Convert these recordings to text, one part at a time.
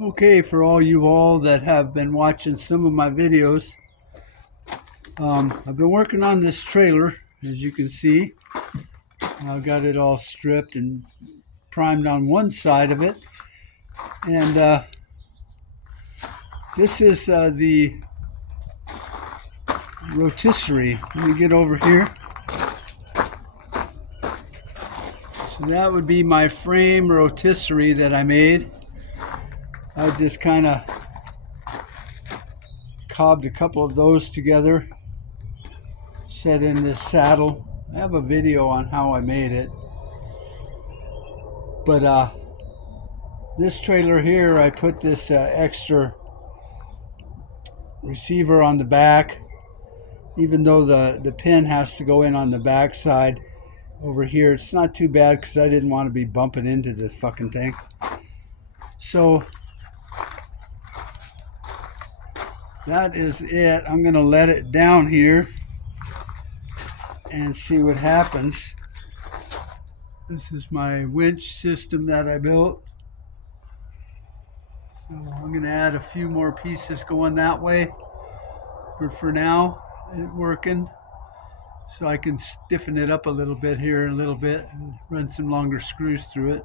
Okay, for all you all that have been watching some of my videos, I've been working on this trailer, as you can see. I've got it all stripped and primed on one side of it. And this is the rotisserie. Let me get over here. So that would be my frame rotisserie that I made. I just kind of cobbed a couple of those together, set in this saddle. I have a video on how I made it. But this trailer here, I put this extra receiver on the back, even though the pin has to go in on the back side. Over here, it's not too bad because I didn't want to be bumping into the fucking thing. So that is it. I'm going to let it down here and see what happens. This is my winch system that I built. So I'm going to add a few more pieces going that way. But for now, it's working. So I can stiffen it up a little bit here, a little bit, and run some longer screws through it.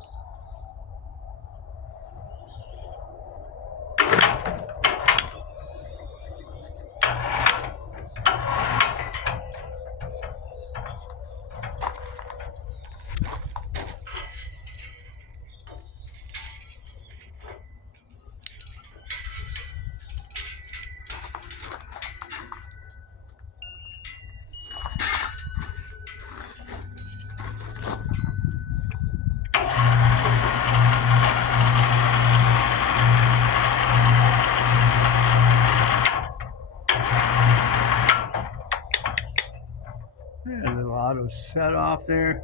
A little auto set off there.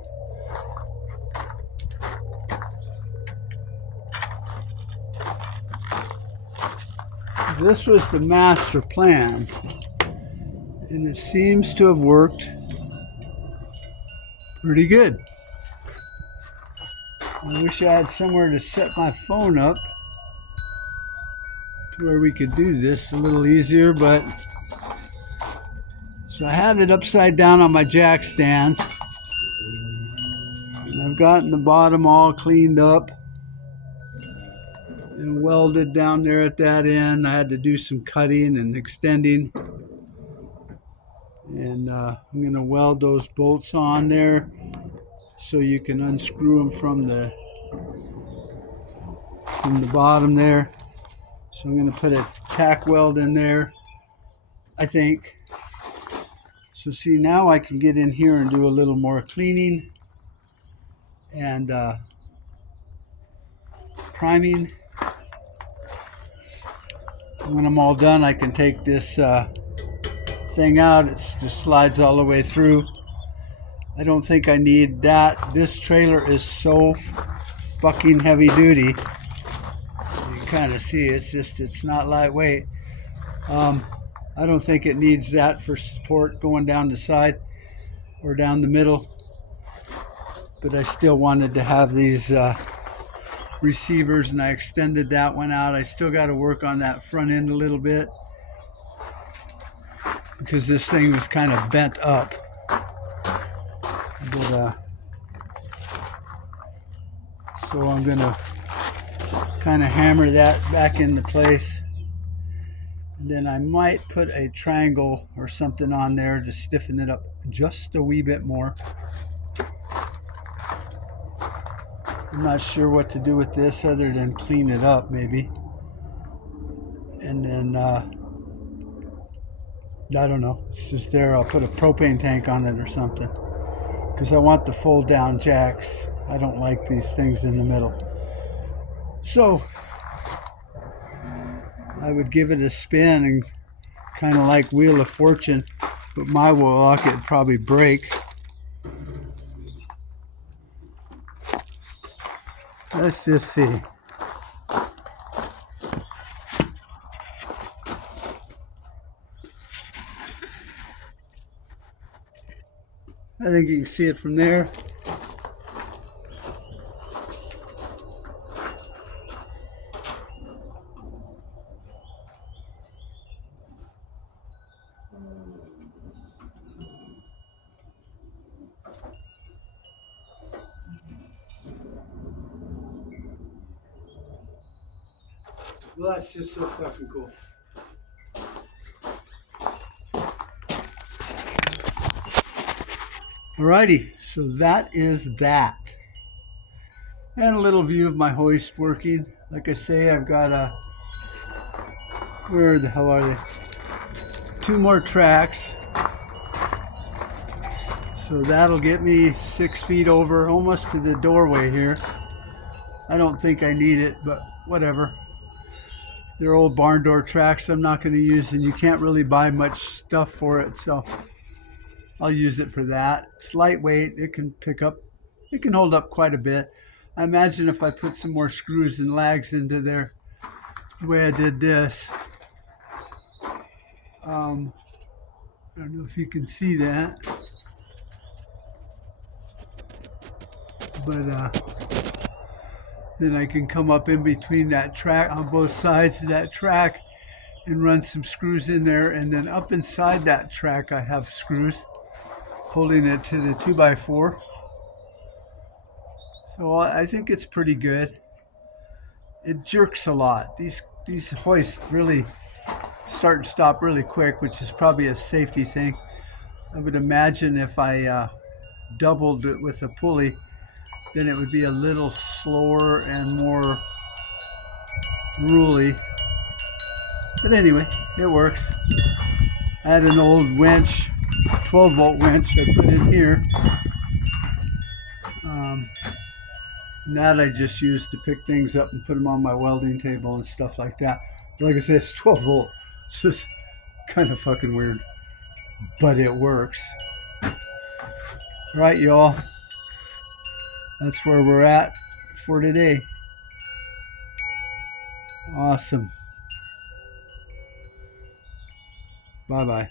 This was the master plan, and it seems to have worked pretty good. I wish I had somewhere to set my phone up to where we could do this a little easier, but so I had it upside down on my jack stands, and I've gotten the bottom all cleaned up and welded down there at that end. I had to do some cutting and extending, and I'm going to weld those bolts on there so you can unscrew them from the bottom there. So I'm going to put a tack weld in there, I think. So see, now I can get in here and do a little more cleaning and priming. When I'm all done, I can take this thing out. It just slides all the way through. I don't think I need that. This trailer is so fucking heavy duty. You can kind of see it's not lightweight. I don't think it needs that for support going down the side or down the middle. But I still wanted to have these receivers, and I extended that one out. I still got to work on that front end a little bit because this thing was kind of bent up. But, so I'm going to kind of hammer that back into place. And then I might put a triangle or something on there to stiffen it up just a wee bit more. I'm not sure what to do with this other than clean it up maybe. And then, I don't know, it's just there. I'll put a propane tank on it or something, because I want the fold down jacks. I don't like these things in the middle. So I would give it a spin and kind of like Wheel of Fortune, but my walk it'd probably break. Let's just see. I think you can see it from there. Well, that's just so fucking cool. Alrighty, so that is that. And a little view of my hoist working. Like I say, I've got where the hell are they? 2 more tracks. So that'll get me 6 feet over, almost to the doorway here. I don't think I need it, but whatever. They're old barn door tracks I'm not going to use, and you can't really buy much stuff for it, so I'll use it for that. It's lightweight. It can hold up quite a bit. I imagine if I put some more screws and lags into there, the way I did this, I don't know if you can see that, but then I can come up in between that track, on both sides of that track, and run some screws in there, and then up inside that track I have screws holding it to the 2x4. So I think it's pretty good. It jerks a lot. These hoists really start and stop really quick, which is probably a safety thing. I would imagine if I doubled it with a pulley, then it would be a little slower and more ruly. But anyway, it works. I had an old winch, 12-volt winch I put in here. And that I just use to pick things up and put them on my welding table and stuff like that. But like I said, it's 12 volt. It's just kind of fucking weird. But it works. All right, y'all. That's where we're at for today. Awesome. Bye-bye.